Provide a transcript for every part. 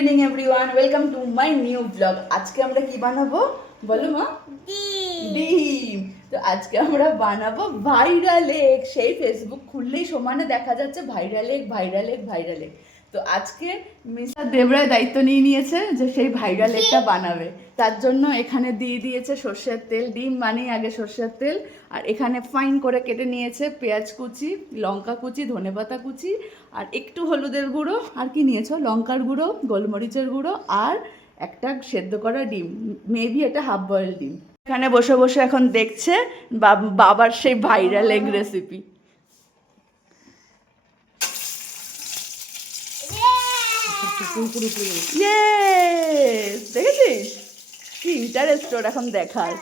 Evening everyone, welcome to my new blog. আজকে আমরা কি বানাবো বলো মা? ডিম। তো আজকে আমরা বানাবো ভাইরাল এগ। সেই ফেসবুক খুললেই সমানে দেখা যাচ্ছে viral egg, viral egg, viral egg. তো আজকে মিস্টার দেবরায় দায়িত্ব নিয়ে নিয়েছে যে সেই ভাইরাল এগটা বানাবে। তার জন্য এখানে দিয়ে দিয়েছে সর্ষের তেল। ডিম মানেই আগে সর্ষের তেল। আর এখানে ফাইন করে কেটে নিয়েছে পেঁয়াজ কুচি, লঙ্কা কুচি, ধনেপাতা কুচি, আর একটু হলুদের গুঁড়ো। আর কি নিয়েছো? লঙ্কার গুঁড়ো, গোলমরিচের গুঁড়ো, আর একটা সেদ্ধ করা ডিম। মেবি এটা হাফ বয়েল ডিম। এখানে বসে বসে এখন দেখছে বাবার সেই ভাইরাল এগ রেসিপি। দেখেছিস কি ইন্টারেস্ট ওর এখন দেখার।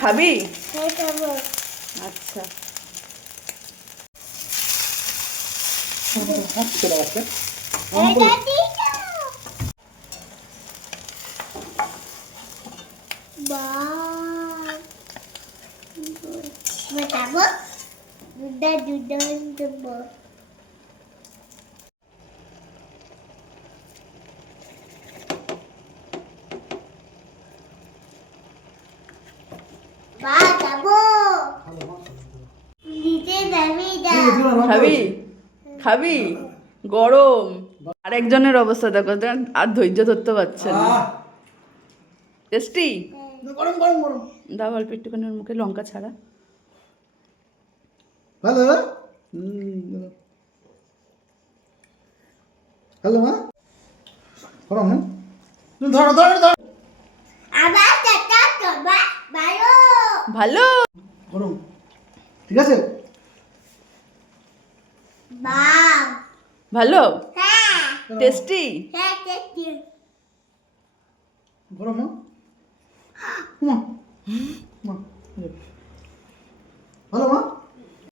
খাবি? আচ্ছা, খাবি? খাবি? গরম। আরেকজনের অবস্থা দেখো, আর ধৈর্য ধরতে পারছে না। টেস্টি? গরম গরম গরম। দাও অল্প একটুখানি ওর মুখে লঙ্কা ছাড়া। ভালো। হ্যালো মা, গরম না? ধরো ধরো ধরো। ভালো। গরম, ঠিক আছে। ভালো? টেস্টি? গরম মা, মা, মা, ভালো মা।